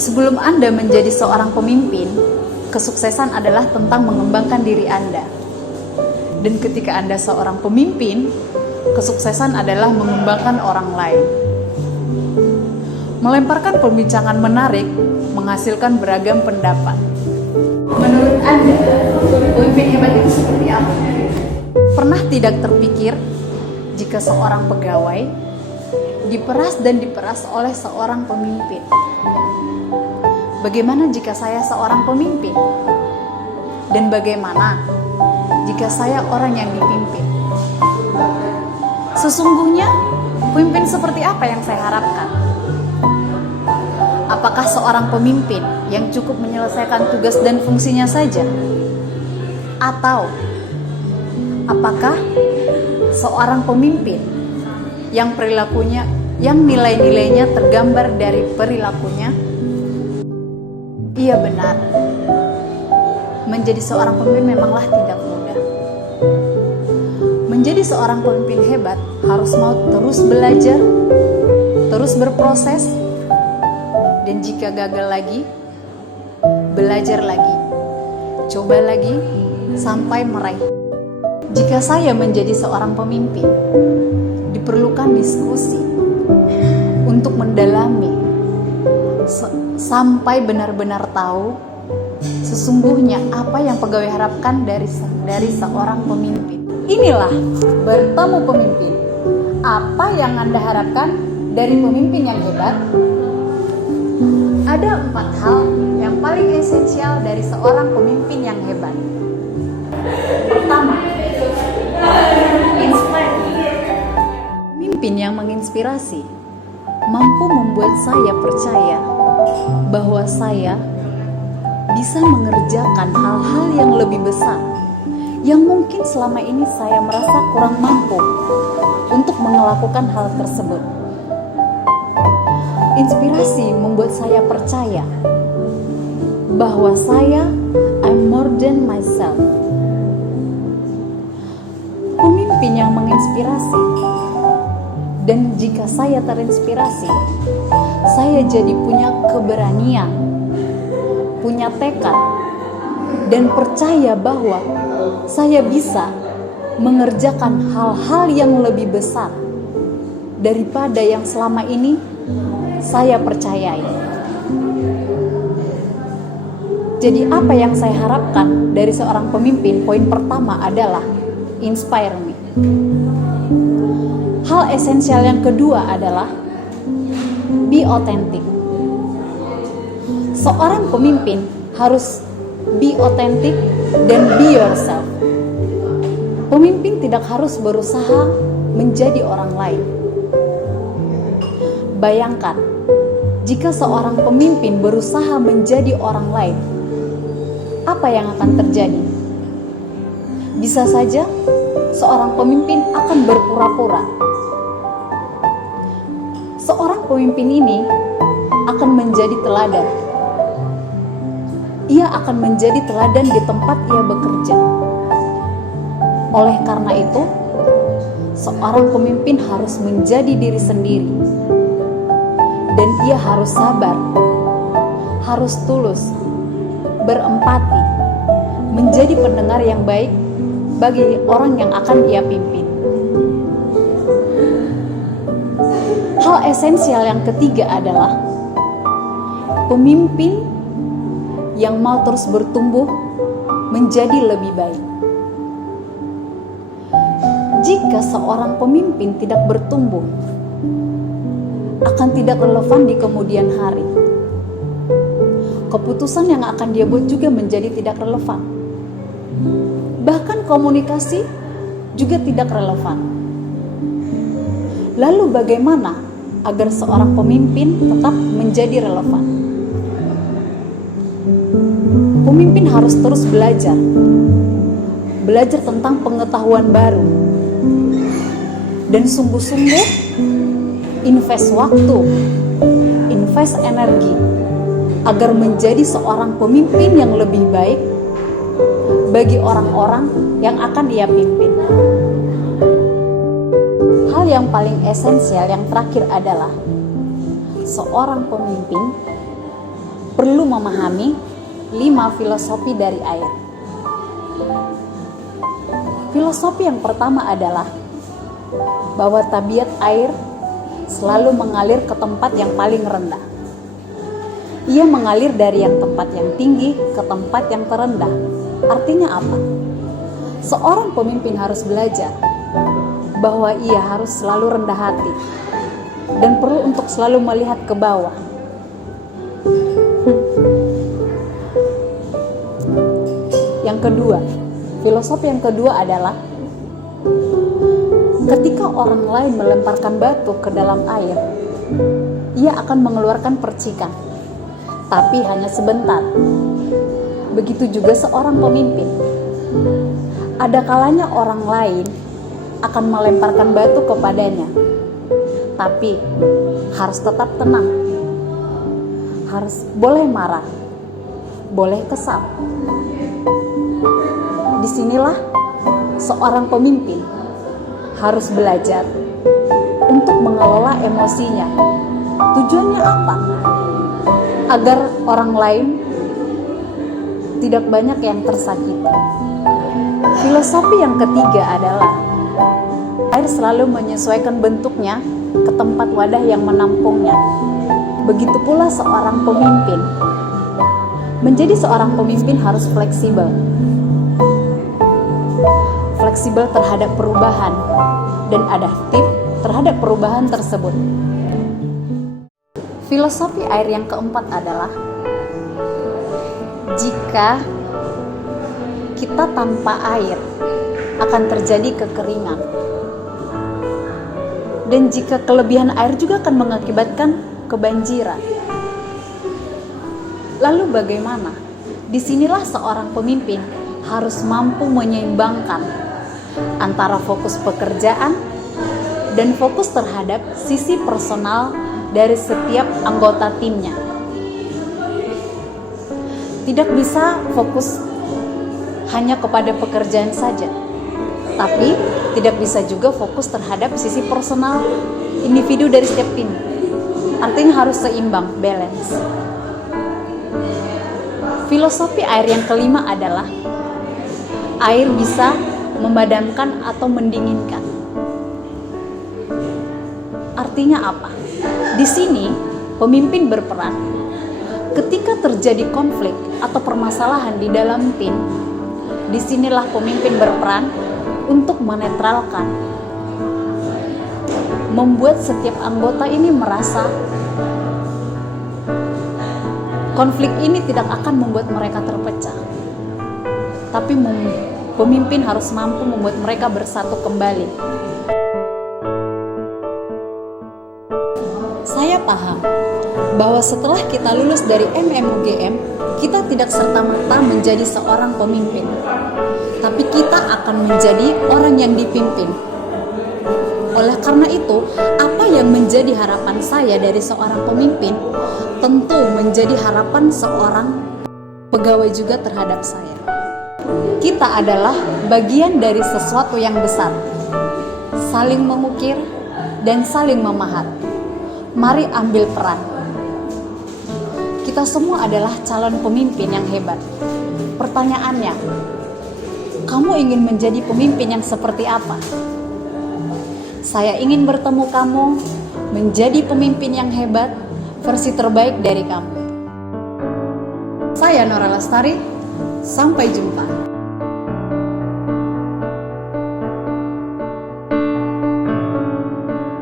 Sebelum Anda menjadi seorang pemimpin, kesuksesan adalah tentang mengembangkan diri Anda. Dan ketika Anda seorang pemimpin, kesuksesan adalah mengembangkan orang lain. Melemparkan perbincangan menarik menghasilkan beragam pendapat. Menurut Anda, pemimpin hebat itu seperti apa? Pernah tidak terpikir jika seorang pegawai diperas dan diperas oleh seorang pemimpin? Bagaimana jika saya seorang pemimpin? Dan bagaimana jika saya orang yang dipimpin? Sesungguhnya, pemimpin seperti apa yang saya harapkan? Apakah seorang pemimpin yang cukup menyelesaikan tugas dan fungsinya saja? Atau apakah seorang pemimpin yang perilakunya, yang nilai-nilainya tergambar dari perilakunya? Iya benar, menjadi seorang pemimpin memanglah tidak mudah. Menjadi seorang pemimpin hebat harus mau terus belajar, terus berproses, dan jika gagal lagi, belajar lagi, coba lagi, sampai meraih. Jika saya menjadi seorang pemimpin, diperlukan diskusi untuk mendalami sampai benar-benar tahu sesungguhnya apa yang pegawai harapkan dari seorang pemimpin. Inilah bertemu pemimpin. Apa yang Anda harapkan dari pemimpin yang hebat? Ada 4 hal yang paling esensial dari seorang pemimpin yang hebat. Pertama, inspire. Pemimpin yang menginspirasi mampu membuat saya percaya bahwa saya bisa mengerjakan hal-hal yang lebih besar yang mungkin selama ini saya merasa kurang mampu untuk melakukan hal tersebut. Inspirasi membuat saya percaya bahwa saya I'm more than myself. Pemimpin yang menginspirasi, dan jika saya terinspirasi, saya jadi punya keberanian, punya tekad, dan percaya bahwa saya bisa mengerjakan hal-hal yang lebih besar daripada yang selama ini saya percayai. Jadi apa yang saya harapkan dari seorang pemimpin? Poin pertama adalah inspire me. Hal esensial yang kedua adalah be authentic. Seorang pemimpin harus be authentic dan be yourself. Pemimpin tidak harus berusaha menjadi orang lain. Bayangkan, jika seorang pemimpin berusaha menjadi orang lain, apa yang akan terjadi? Bisa saja seorang pemimpin akan berpura-pura. Seorang pemimpin ini akan menjadi teladan. Ia akan menjadi teladan di tempat ia bekerja. Oleh karena itu, seorang pemimpin harus menjadi diri sendiri. Dan ia harus sabar, harus tulus, berempati, menjadi pendengar yang baik bagi orang yang akan ia pimpin. Hal esensial yang ketiga adalah pemimpin yang mau terus bertumbuh menjadi lebih baik. Jika seorang pemimpin tidak bertumbuh, akan tidak relevan di kemudian hari. Keputusan yang akan dia buat juga menjadi tidak relevan. Bahkan komunikasi juga tidak relevan. Lalu bagaimana agar seorang pemimpin tetap menjadi relevan? Pemimpin harus terus belajar tentang pengetahuan baru, dan sungguh-sungguh invest waktu, invest energi agar menjadi seorang pemimpin yang lebih baik bagi orang-orang yang akan ia pimpin. Hal yang paling esensial yang terakhir adalah seorang pemimpin perlu memahami 5 filosofi dari air. Filosofi yang pertama adalah bahwa tabiat air selalu mengalir ke tempat yang paling rendah. Ia mengalir dari tempat yang tinggi ke tempat yang terendah. Artinya apa? Seorang pemimpin harus belajar bahwa ia harus selalu rendah hati dan perlu untuk selalu melihat ke bawah. Yang kedua, filosofi yang kedua adalah ketika orang lain melemparkan batu ke dalam air, ia akan mengeluarkan percikan, tapi hanya sebentar. Begitu juga seorang pemimpin. Ada kalanya orang lain akan melemparkan batu kepadanya, tapi harus tetap tenang. Harus boleh marah, boleh kesal. Disinilah seorang pemimpin harus belajar untuk mengelola emosinya. Tujuannya apa? Agar orang lain tidak banyak yang tersakiti. Filosofi yang ketiga adalah air selalu menyesuaikan bentuknya ke tempat wadah yang menampungnya. Begitu pula seorang pemimpin. Menjadi seorang pemimpin harus fleksibel. Fleksibel terhadap perubahan dan adaptif terhadap perubahan tersebut. Filosofi air yang keempat adalah jika kita tanpa air akan terjadi kekeringan. Dan jika kelebihan air juga akan mengakibatkan kebanjiran. Lalu bagaimana? Disinilah seorang pemimpin harus mampu menyeimbangkan antara fokus pekerjaan dan fokus terhadap sisi personal dari setiap anggota timnya. Tidak bisa fokus hanya kepada pekerjaan saja, tapi tidak bisa juga fokus terhadap sisi personal individu dari setiap tim. Artinya harus seimbang, balance. Filosofi air yang kelima adalah air bisa memadamkan atau mendinginkan. Artinya apa? Di sini pemimpin berperan. Ketika terjadi konflik atau permasalahan di dalam tim, disinilah pemimpin berperan untuk menetralkan, membuat setiap anggota ini merasa konflik ini tidak akan membuat mereka terpecah, tapi pemimpin harus mampu membuat mereka bersatu kembali. Saya paham bahwa setelah kita lulus dari MMUGM, kita tidak serta-merta menjadi seorang pemimpin, tapi kita akan menjadi orang yang dipimpin. Oleh karena itu, apa yang menjadi harapan saya dari seorang pemimpin, tentu menjadi harapan seorang pegawai juga terhadap saya. Kita adalah bagian dari sesuatu yang besar, saling mengukir dan saling memahat. Mari ambil peran. Kita semua adalah calon pemimpin yang hebat. Pertanyaannya, kamu ingin menjadi pemimpin yang seperti apa? Saya ingin bertemu kamu, menjadi pemimpin yang hebat, versi terbaik dari kamu. Saya Nora Lestari, sampai jumpa.